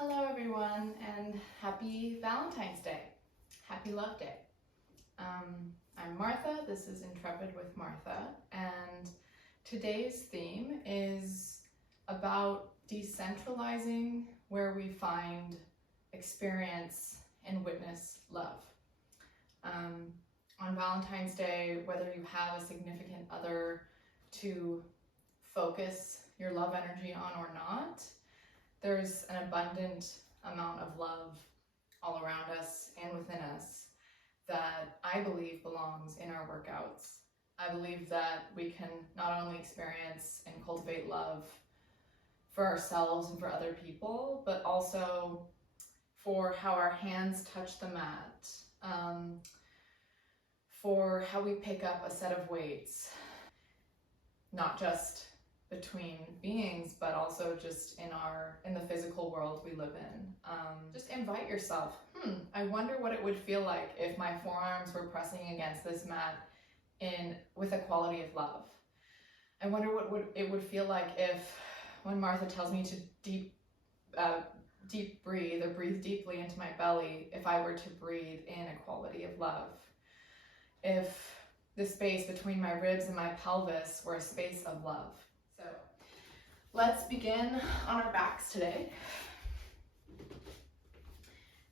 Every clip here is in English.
Hello everyone, and happy Valentine's Day. Happy Love Day. I'm Martha, this is Intrepid with Martha, and today's theme is about decentralizing where we find, experience, and witness love. On Valentine's Day, whether you have a significant other to focus your love energy on or not, there's an abundant amount of love all around us and within us that I believe belongs in our workouts. I believe that we can not only experience and cultivate love for ourselves and for other people, but also for how our hands touch the mat, for how we pick up a set of weights, not just between beings, but also just in the physical world we live in. Just invite yourself. I wonder what it would feel like if my forearms were pressing against this mat with a quality of love. I wonder what it would feel like if, when Martha tells me to deep breathe or breathe deeply into my belly, if I were to breathe in a quality of love. If the space between my ribs and my pelvis were a space of love. So let's begin on our backs today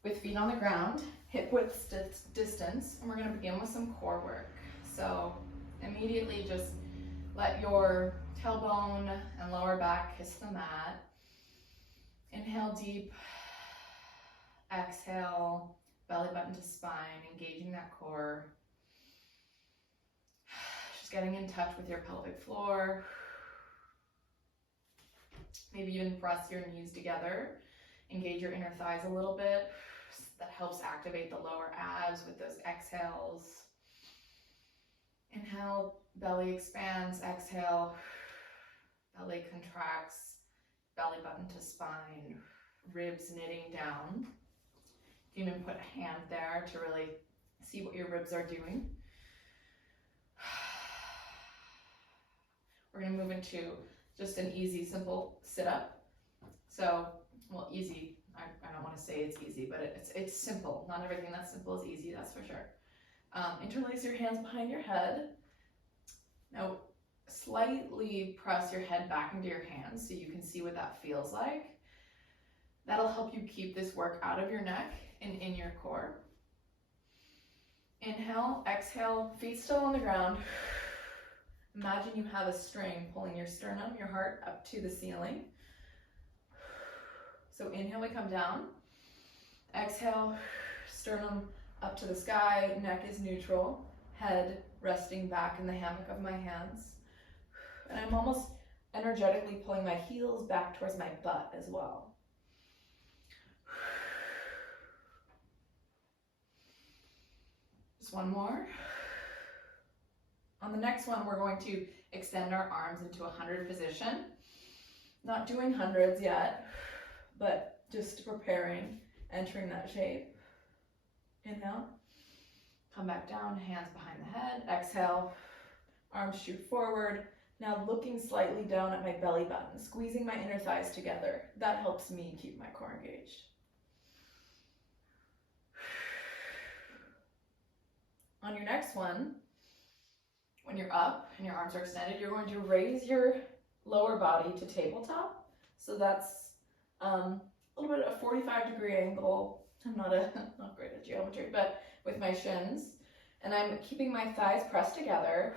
with feet on the ground, hip width distance, and we're going to begin with some core work. So immediately just let your tailbone and lower back kiss the mat. Inhale deep, exhale, belly button to spine, engaging that core. Just getting in touch with your pelvic floor. Maybe even press your knees together. Engage your inner thighs a little bit. That helps activate the lower abs with those exhales. Inhale, belly expands. Exhale, belly contracts. Belly button to spine. Ribs knitting down. You can even put a hand there to really see what your ribs are doing. We're going to move into just an easy, simple sit-up. So, well, easy, I don't want to say it's easy, but it's simple. Not everything that's simple is easy, that's for sure. Interlace your hands behind your head. Now, slightly press your head back into your hands so you can see what that feels like. That'll help you keep this work out of your neck and in your core. Inhale, exhale, feet still on the ground. Imagine you have a string pulling your sternum, your heart up to the ceiling. So inhale, we come down. Exhale, sternum up to the sky, neck is neutral, head resting back in the hammock of my hands. And I'm almost energetically pulling my heels back towards my butt as well. Just one more. On the next one, we're going to extend our arms into 100 position. Not doing hundreds yet, but just preparing, entering that shape. Inhale, come back down, hands behind the head. Exhale, arms shoot forward. Now looking slightly down at my belly button, squeezing my inner thighs together. That helps me keep my core engaged. On your next one, when you're up and your arms are extended, you're going to raise your lower body to tabletop. So that's a little bit of a 45-degree angle. I'm not great at geometry, but with my shins. And I'm keeping my thighs pressed together.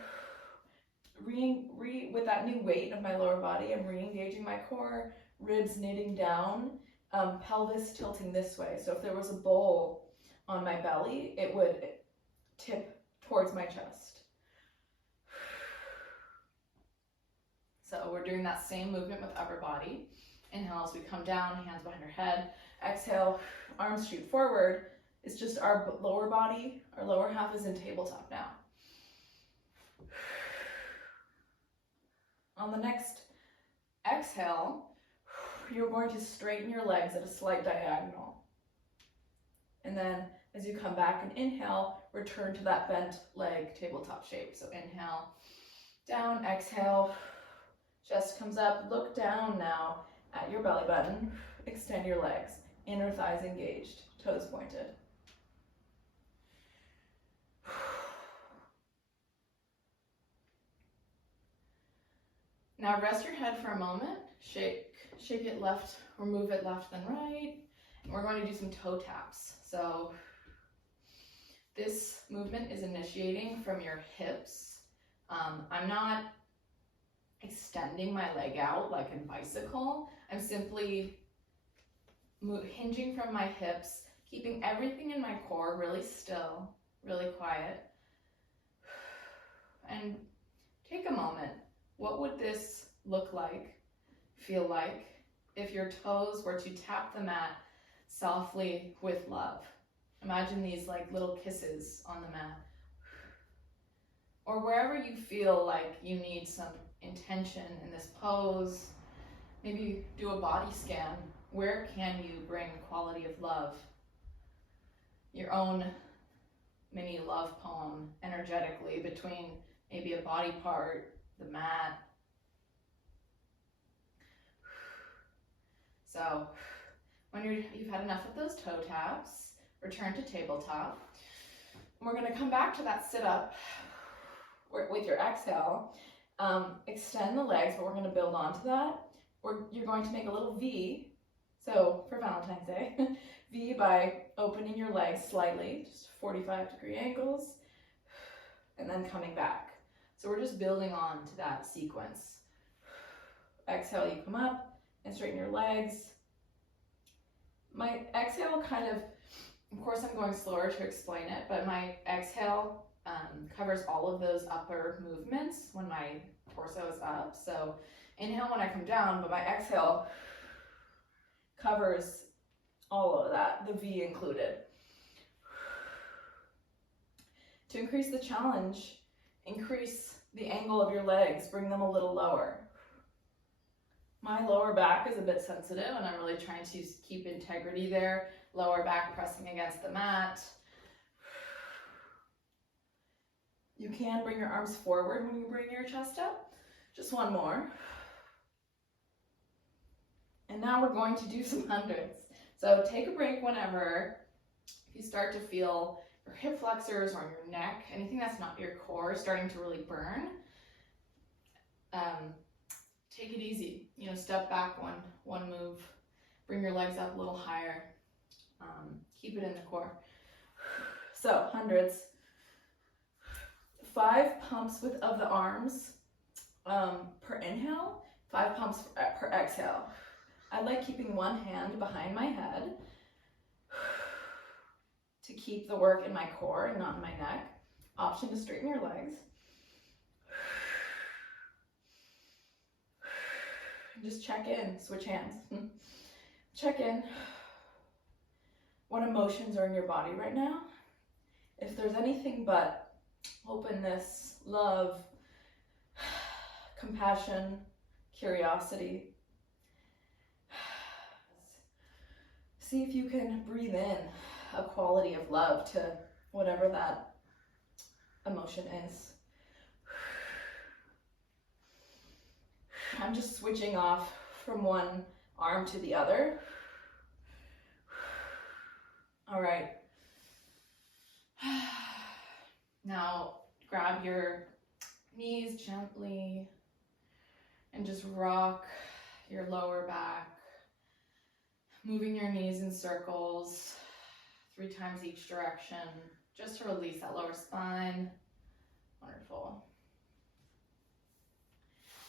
With that new weight of my lower body, I'm re-engaging my core, ribs knitting down, pelvis tilting this way. So if there was a bowl on my belly, it would tip towards my chest. So we're doing that same movement with upper body. Inhale as we come down, hands behind our head. Exhale, arms shoot forward. It's just our lower body, our lower half is in tabletop now. On the next exhale, you're going to straighten your legs at a slight diagonal. And then as you come back and inhale, return to that bent leg tabletop shape. So inhale, down, exhale, chest comes up, look down now at your belly button. Extend your legs. Inner thighs engaged, toes pointed. Now rest your head for a moment. Shake it left, or move it left then right. And we're going to do some toe taps. So this movement is initiating from your hips. I'm not extending my leg out like a bicycle. I'm simply hinging from my hips, keeping everything in my core really still, really quiet. And take a moment. What would this look like, feel like, if your toes were to tap the mat softly with love? Imagine these like little kisses on the mat. Or wherever you feel like you need some intention in this pose, maybe do a body scan. Where can you bring quality of love? Your own mini love poem energetically between maybe a body part, the mat. So when you've had enough of those toe taps, return to tabletop. We're going to come back to that sit up with your exhale. Extend the legs, but we're going to build onto that. You're going to make a little V. So for Valentine's Day, V by opening your legs slightly, just 45-degree angles, and then coming back. So we're just building on to that sequence. Exhale, you come up and straighten your legs. My exhale of course I'm going slower to explain it, but my exhale covers all of those upper movements when my torso is up. So inhale when I come down, but my exhale covers all of that, the V included. To increase the challenge, increase the angle of your legs, bring them a little lower. My lower back is a bit sensitive and I'm really trying to keep integrity there. Lower back pressing against the mat. You can bring your arms forward when you bring your chest up. Just one more. And now we're going to do some hundreds. So take a break whenever. If you start to feel your hip flexors or your neck, anything that's not your core starting to really burn, take it easy. Step back one move. Bring your legs up a little higher. Keep it in the core. So hundreds. 5 pumps of the arms per inhale, 5 pumps per exhale. I like keeping one hand behind my head to keep the work in my core and not in my neck. Option to straighten your legs. Just check in, switch hands. Check in. What emotions are in your body right now? If there's anything but openness, love, compassion, curiosity, see if you can breathe in a quality of love to whatever that emotion is. I'm just switching off from one arm to the other. All right. Now grab your knees gently and just rock your lower back, moving your knees in circles 3 times each direction, just to release that lower spine. Wonderful.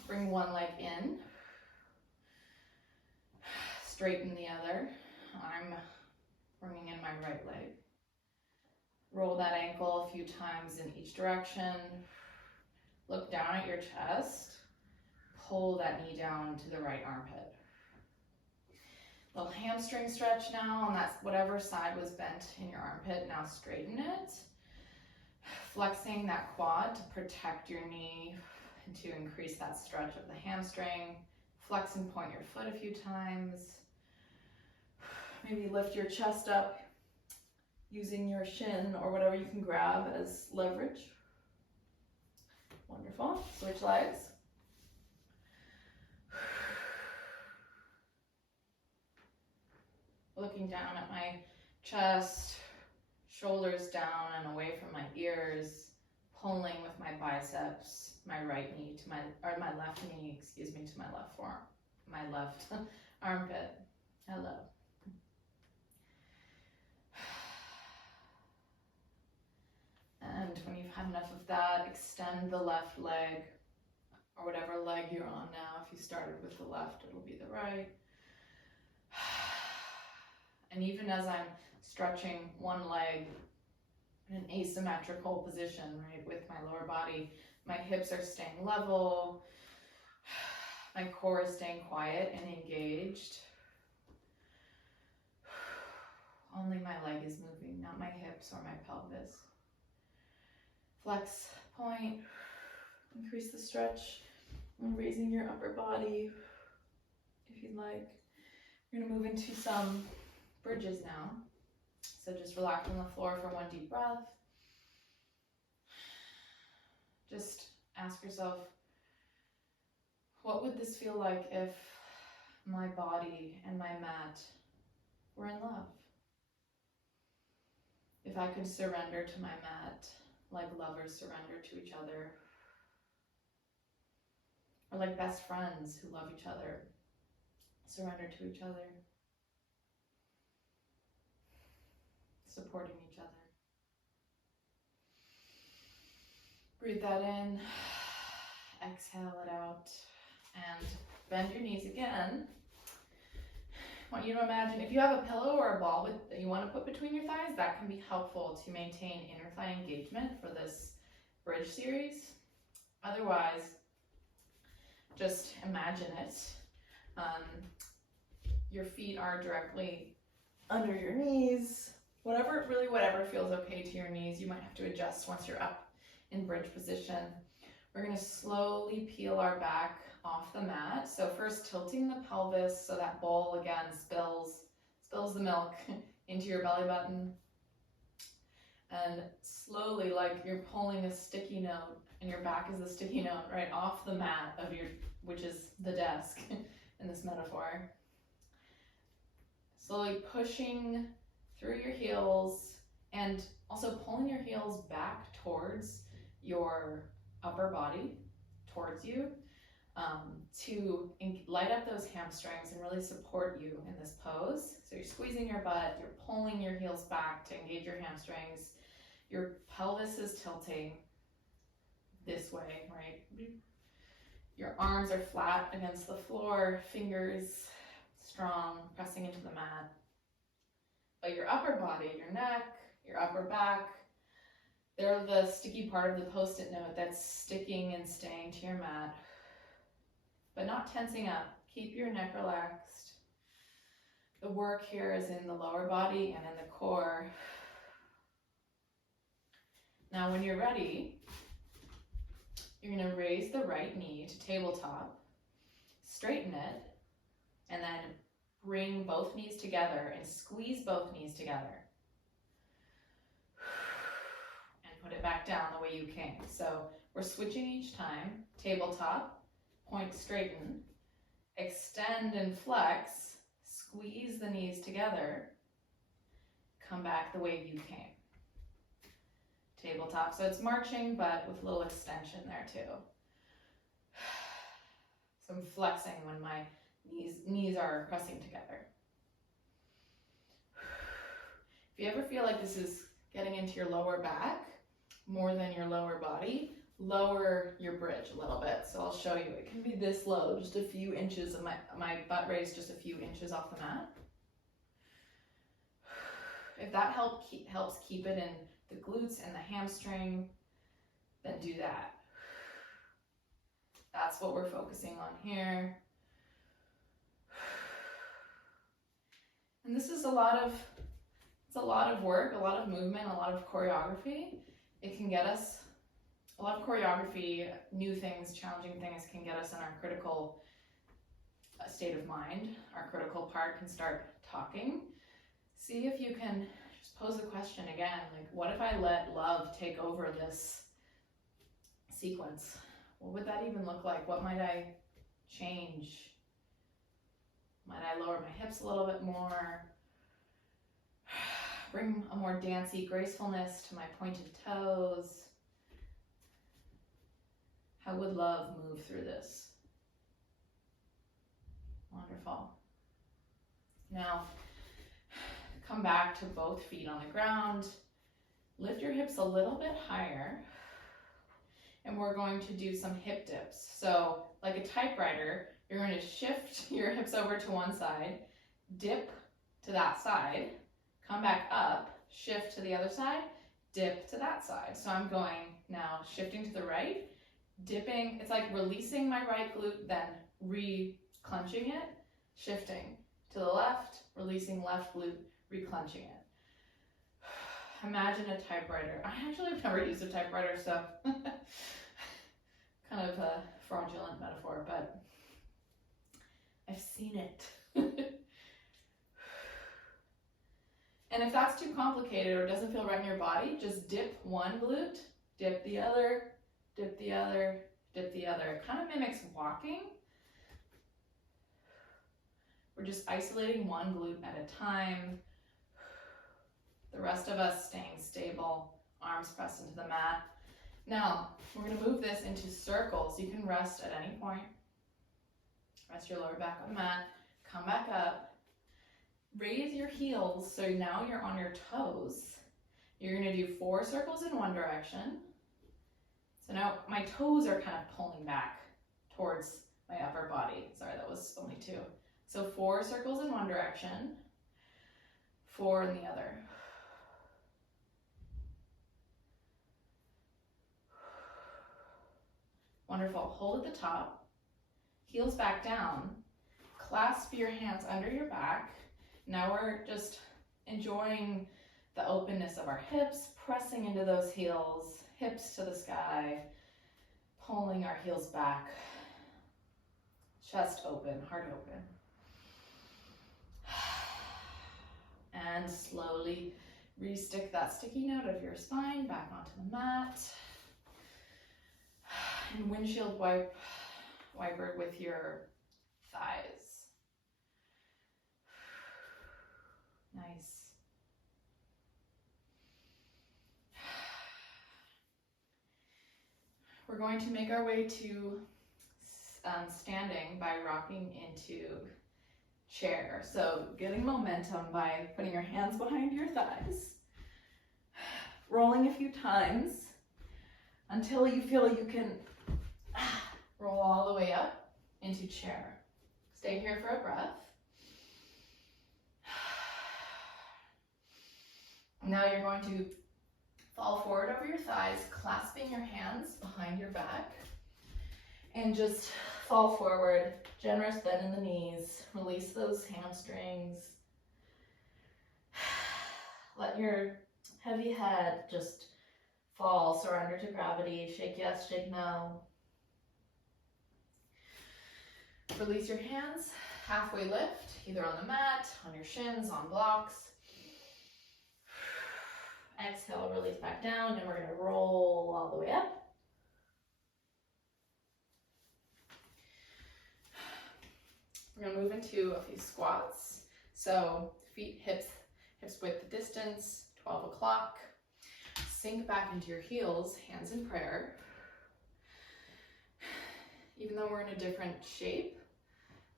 Bring one leg in, straighten the other. I'm bringing in my right leg. Roll that ankle a few times in each direction. Look down at your chest. Pull that knee down to the right armpit. Little hamstring stretch now, and that's whatever side was bent in your armpit. Now straighten it. Flexing that quad to protect your knee and to increase that stretch of the hamstring. Flex and point your foot a few times. Maybe lift your chest up using your shin or whatever you can grab as leverage. Wonderful. Switch legs. looking down at my chest, shoulders down and away from my ears, pulling with my biceps, my right knee to my left knee, excuse me, to my left forearm, my left armpit. Hello. And when you've had enough of that, extend the left leg, or whatever leg you're on now. If you started with the left, it'll be the right. And even as I'm stretching one leg in an asymmetrical position, right, with my lower body, my hips are staying level, my core is staying quiet and engaged. Only my leg is moving, not my hips or my pelvis. Flex point, increase the stretch, and raising your upper body if you'd like. We're gonna move into some bridges now. So just relax on the floor for one deep breath. Just ask yourself, what would this feel like if my body and my mat were in love? If I could surrender to my mat like lovers surrender to each other, or like best friends who love each other surrender to each other, supporting each other. Breathe that in, exhale it out, and bend your knees again. I want you to imagine if you have a pillow or a ball that you want to put between your thighs, that can be helpful to maintain inner thigh engagement for this bridge series. Otherwise, just imagine it. Your feet are directly under your knees. Whatever feels okay to your knees. You might have to adjust once you're up in bridge position. We're going to slowly peel our back off the mat. So first tilting the pelvis so that bowl again spills the milk into your belly button. And slowly, like you're pulling a sticky note and your back is the sticky note right off the mat of which is the desk in this metaphor. Slowly pushing through your heels and also pulling your heels back towards your upper body, towards you, to light up those hamstrings and really support you in this pose. So you're squeezing your butt, you're pulling your heels back to engage your hamstrings, your pelvis is tilting this way, right? Your arms are flat against the floor, fingers strong, pressing into the mat. But your upper body, your neck, your upper back, they're the sticky part of the post-it note that's sticking and staying to your mat, but not tensing up. Keep your neck relaxed. The work here is in the lower body and in the core. Now, when you're ready, you're going to raise the right knee to tabletop, straighten it, and then bring both knees together and squeeze both knees together. And put it back down the way you came. So we're switching each time. Tabletop, point straighten, extend and flex, squeeze the knees together, come back the way you came. Tabletop, so it's marching but with a little extension there too. So I'm flexing when my knees are pressing together. If you ever feel like this is getting into your lower back more than your lower body, lower your bridge a little bit. So I'll show you. It can be this low, just a few inches of my butt raised just a few inches off the mat. If that helps keep it in the glutes and the hamstring, then do that. That's what we're focusing on here. And this is a lot of work, a lot of movement, a lot of choreography. It can get us, a lot of choreography, new things, challenging things can get us in our critical state of mind. Our critical part can start talking. See if you can just pose the question again, like, what if I let love take over this sequence? What would that even look like? What might I change? Might I lower my hips a little bit more? bring a more dancey gracefulness to my pointed toes. How would love move through this? Wonderful. Now, come back to both feet on the ground. Lift your hips a little bit higher. And we're going to do some hip dips. So, like a typewriter, you're going to shift your hips over to one side, dip to that side, come back up, shift to the other side, dip to that side. So I'm going now shifting to the right, dipping, it's like releasing my right glute, then re-clenching it, shifting to the left, releasing left glute, re-clenching it. Imagine a typewriter. I actually have never used a typewriter, so kind of a fraudulent metaphor, but I've seen it. And if that's too complicated or doesn't feel right in your body, just dip one glute, dip the other, dip the other, dip the other. It kind of mimics walking. We're just isolating one glute at a time. The rest of us staying stable, arms pressed into the mat. Now, we're going to move this into circles. You can rest at any point. Rest your lower back on the mat. Come back up. Raise your heels so now you're on your toes. You're going to do 4 circles in one direction. So now my toes are kind of pulling back towards my upper body. Sorry, that was only 2. So 4 circles in one direction, 4 in the other. Wonderful. Hold at the top, heels back down, clasp your hands under your back. Now we're just enjoying the openness of our hips, pressing into those heels, hips to the sky, pulling our heels back, chest open, heart open. And slowly re-stick that sticky note of your spine back onto the mat. And windshield wiper with your thighs. Nice. We're going to make our way to standing by rocking into chair. So getting momentum by putting your hands behind your thighs, rolling a few times until you feel you can roll all the way up into chair. Stay here for a breath. Now you're going to fall forward over your thighs, clasping your hands behind your back, and just fall forward, generous bend in the knees, release those hamstrings. Let your heavy head just fall, surrender to gravity, shake yes, shake no. Release your hands, halfway lift, either on the mat, on your shins, on blocks. Exhale, release back down, and we're going to roll all the way up. We're going to move into a few squats. So feet, hips width distance, 12 o'clock. Sink back into your heels, hands in prayer. Even though we're in a different shape,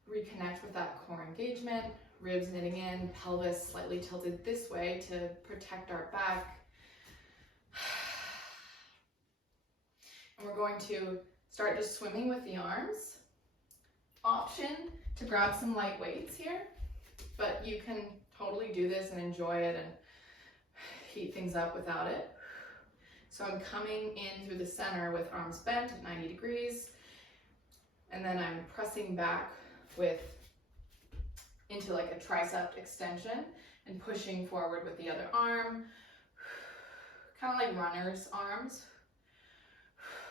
reconnect with that core engagement. Ribs knitting in, pelvis slightly tilted this way to protect our back. And we're going to start just swimming with the arms. Option to grab some light weights here, but you can totally do this and enjoy it and heat things up without it. So I'm coming in through the center with arms bent at 90 degrees, and then I'm pressing back into like a tricep extension and pushing forward with the other arm, kind of like runner's arms.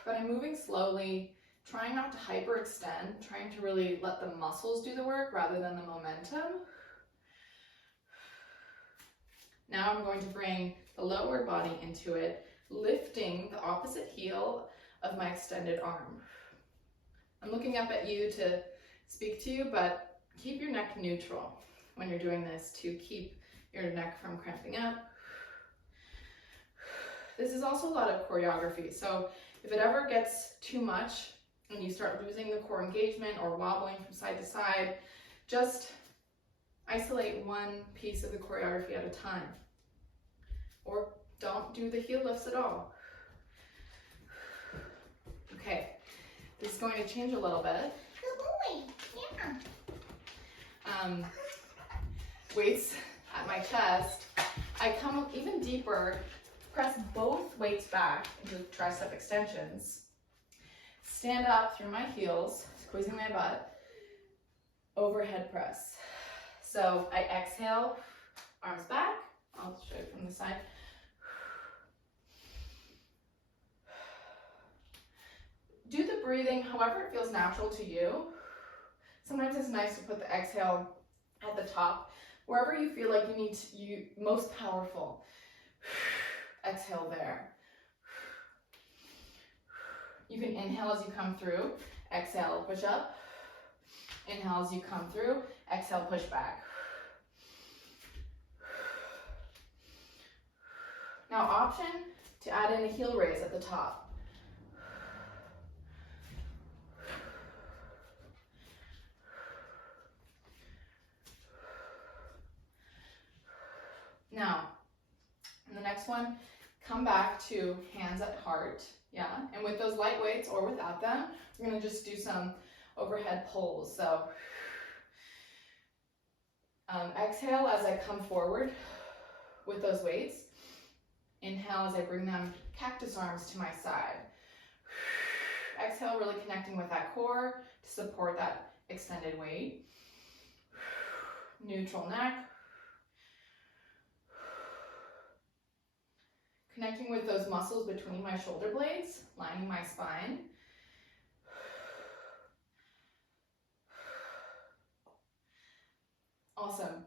But I'm moving slowly, trying not to hyperextend, trying to really let the muscles do the work rather than the momentum. Now I'm going to bring the lower body into it, lifting the opposite heel of my extended arm. I'm looking up at you to speak to you, but keep your neck neutral when you're doing this to keep your neck from cramping up. This is also a lot of choreography. So if it ever gets too much and you start losing the core engagement or wobbling from side to side, just isolate one piece of the choreography at a time. Or don't do the heel lifts at all. Okay, this is going to change a little bit. Good boy. Yeah. Weights at my chest. I come even deeper, press both weights back into tricep extensions. Stand up through my heels, squeezing my butt. Overhead press. So I exhale, arms back. I'll show you from the side. Do the breathing however it feels natural to you. Sometimes it's nice to put the exhale at the top, wherever you feel like you most powerful. Exhale there. You can inhale as you come through, exhale, push up. Inhale as you come through, exhale, push back. Now option to add in a heel raise at the top. Now, in the next one, come back to hands at heart, yeah? And with those light weights or without them, we're gonna just do some overhead pulls. So, exhale as I come forward with those weights. Inhale as I bring them cactus arms to my side. Exhale, really connecting with that core to support that extended weight. Neutral neck. Connecting with those muscles between my shoulder blades, lining my spine. Awesome.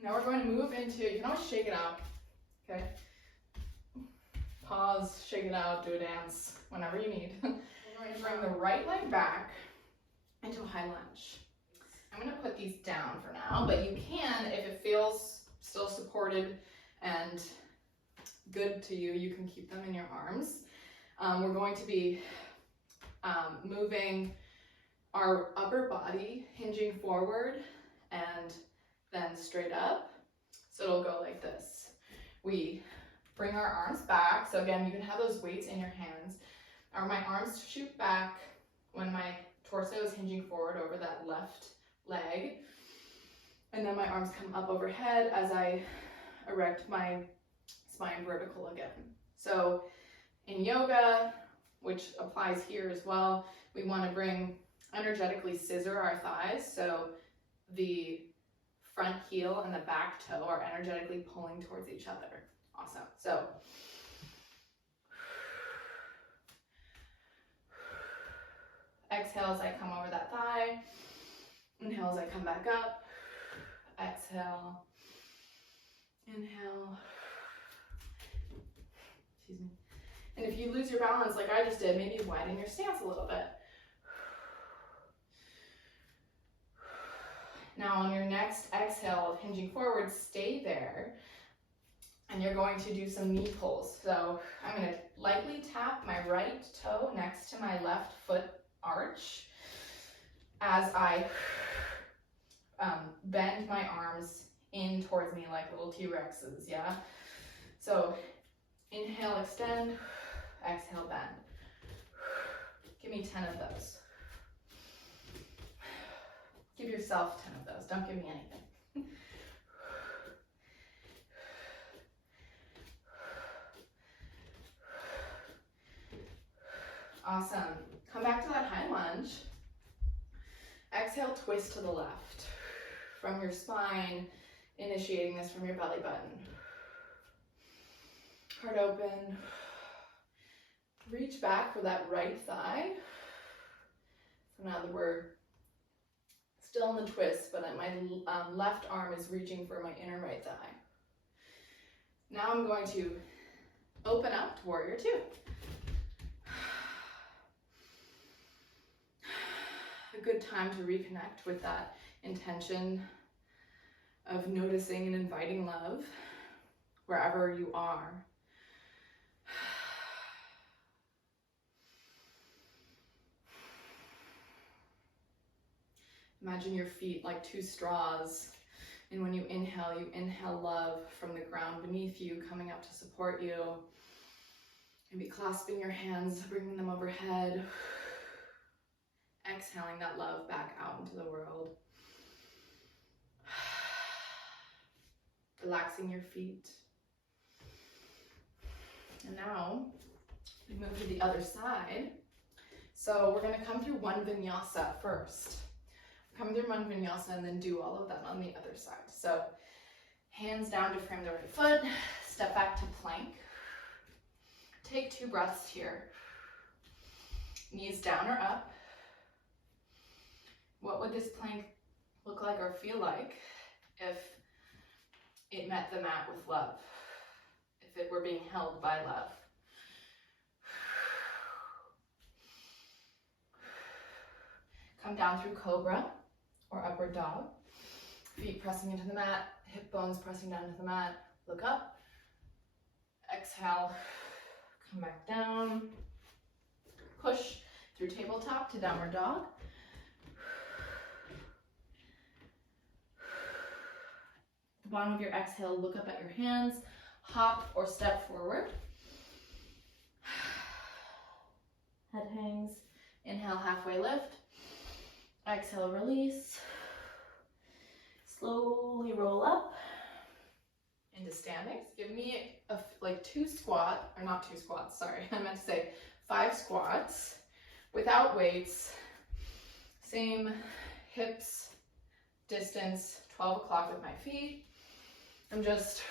Now we're going to move into, you can always shake it out, okay? Pause, shake it out, do a dance, whenever you need. We're going to bring the right leg back into a high lunge. I'm going to put these down for now, but you can, if it feels still supported and good to you, you can keep them in your arms. We're going to be moving our upper body, hinging forward and then straight up. So it'll go like this. We bring our arms back. So again, you can have those weights in your hands. Or my arms shoot back when my torso is hinging forward over that left leg. And then my arms come up overhead as I erect my spine vertical again. So in yoga, which applies here as well, we want to energetically scissor our thighs. So the front heel and the back toe are energetically pulling towards each other. Awesome. So exhale as I come over that thigh. Inhale as I come back up. Exhale. Inhale. Excuse me. And if you lose your balance like I just did, maybe widen your stance a little bit. Now on your next exhale of hinging forward, stay there. And you're going to do some knee pulls. So I'm going to lightly tap my right toe next to my left foot arch as I bend my arms in towards me like little T-Rexes, yeah? So inhale, extend, exhale, bend. Give me 10 of those. Give yourself 10 of those, don't give me anything. Awesome. Come back to that high lunge. Exhale, twist to the left. From your spine, initiating this from your belly button. Heart open. Reach back for that right thigh. So now that we're still in the twist, but my left arm is reaching for my inner right thigh. Now I'm going to open up to warrior two. A good time to reconnect with that intention of noticing and inviting love wherever you are. Imagine your feet like two straws. And when you inhale love from the ground beneath you, coming up to support you. Maybe clasping your hands, bringing them overhead. Exhaling that love back out into the world. Relaxing your feet. And now we move to the other side. So we're going to come through one vinyasa first. Come through one vinyasa and then do all of that on the other side. So hands down to frame the right foot. Step back to plank. Take 2 breaths here. Knees down or up. What would this plank look like or feel like if it met the mat with love? If it were being held by love? Come down through cobra or upward dog. Feet pressing into the mat, hip bones pressing down into the mat. Look up. Exhale. Come back down. Push through tabletop to downward dog. The bottom of your exhale, look up at your hands. Hop or step forward. Head hangs. Inhale, halfway lift. Exhale, release. Slowly roll up into standings. Give me like 2 squats, or not 2 squats, sorry. I meant to say 5 squats without weights. Same hips distance, 12 o'clock with my feet. I'm just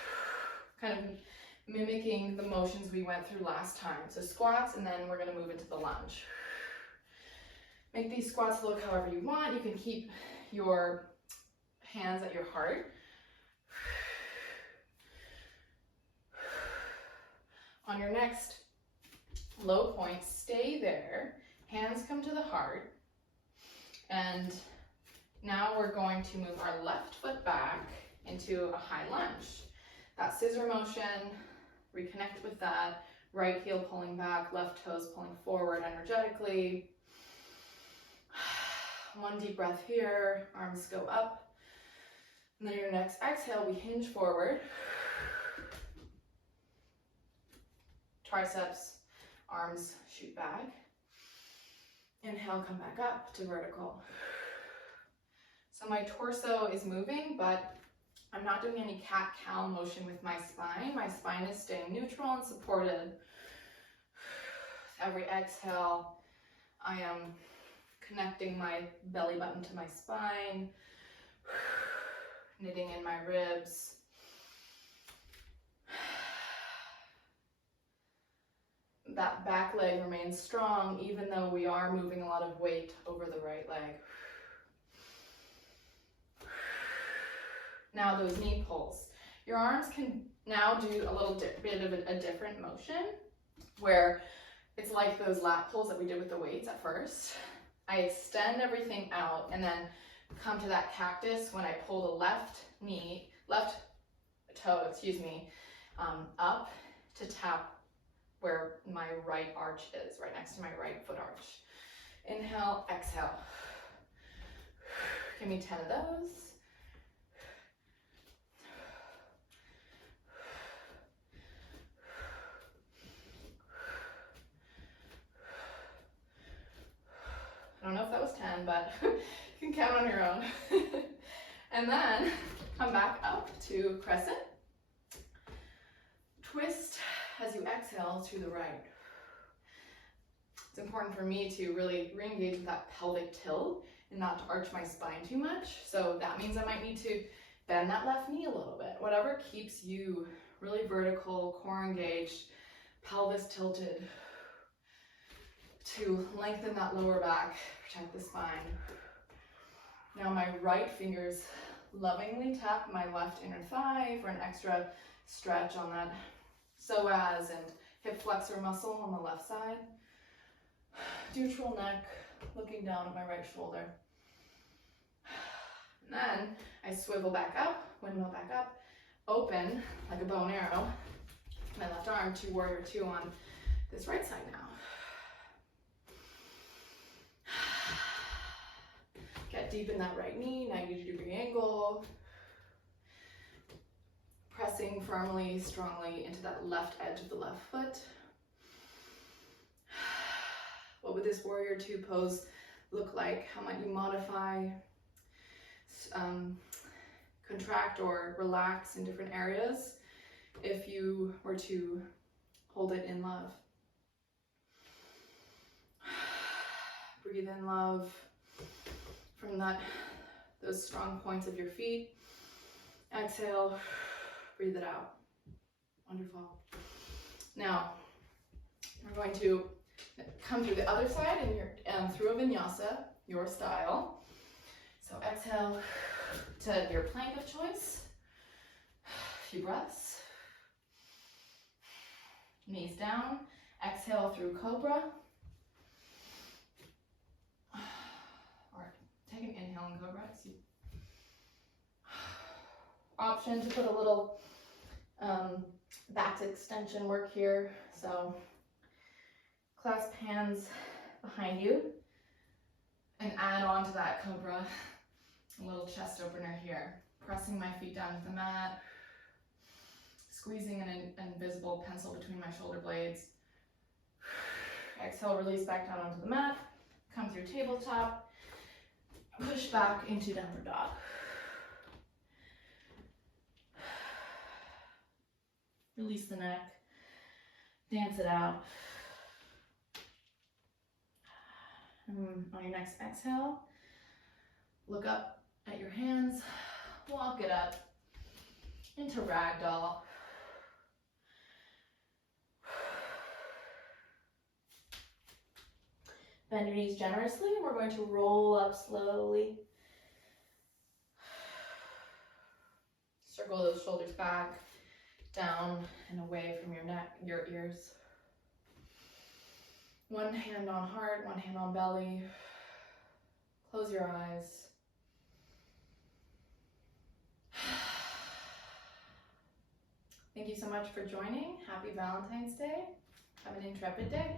kind of mimicking the motions we went through last time. So squats, and then we're going to move into the lunge. Make these squats look however you want. You can keep your hands at your heart. On your next low point, stay there. Hands come to the heart. And now we're going to move our left foot back into a high lunge. That scissor motion, reconnect with that. Right heel pulling back, left toes pulling forward energetically. 1 deep breath here, arms go up. And then your next exhale, we hinge forward. Triceps, arms shoot back. Inhale, come back up to vertical. So my torso is moving, but I'm not doing any cat-cow motion with my spine. My spine is staying neutral and supported. With every exhale, I am connecting my belly button to my spine, knitting in my ribs. That back leg remains strong, even though we are moving a lot of weight over the right leg. Now those knee pulls. Your arms can now do a little bit of a different motion, where it's like those lat pulls that we did with the weights at first. I extend everything out and then come to that cactus when I pull the left toe, up to tap where my right arch is, right next to my right foot arch. Inhale, exhale. Give me 10 of those. I don't know if that was 10, but you can count on your own. And then come back up to crescent. Twist as you exhale to the right. It's important for me to really re-engage with that pelvic tilt and not to arch my spine too much. So that means I might need to bend that left knee a little bit. Whatever keeps you really vertical, core engaged, pelvis tilted, to lengthen that lower back, protect the spine. Now my right fingers lovingly tap my left inner thigh for an extra stretch on that psoas and hip flexor muscle on the left side. Neutral neck, looking down at my right shoulder. And then I swivel back up, windmill back up, open like a bow and arrow, my left arm to warrior 2 on this right side now. Get deepen that right knee, 90-degree angle. Pressing firmly, strongly into that left edge of the left foot. What would this warrior two pose look like? How might you modify, contract or relax in different areas if you were to hold it in love? Breathe in love from those strong points of your feet. Exhale, breathe it out. Wonderful. Now, we're going to come through the other side and through a vinyasa, your style. So exhale to your plank of choice. A few breaths. Knees down. Exhale through cobra. Or take an inhale in cobra. Option to put a little back extension work here. So clasp hands behind you and add on to that cobra a little chest opener here. Pressing my feet down to the mat, squeezing an invisible pencil between my shoulder blades. Exhale, release back down onto the mat. Come through tabletop. Push back into downward dog. Release the neck. Dance it out. And on your next exhale, look up at your hands. Walk it up into ragdoll. Bend your knees generously, and we're going to roll up slowly. Circle those shoulders back, down and away from your neck, your ears. One hand on heart, one hand on belly. Close your eyes. Thank you so much for joining. Happy Valentine's Day. Have an intrepid day.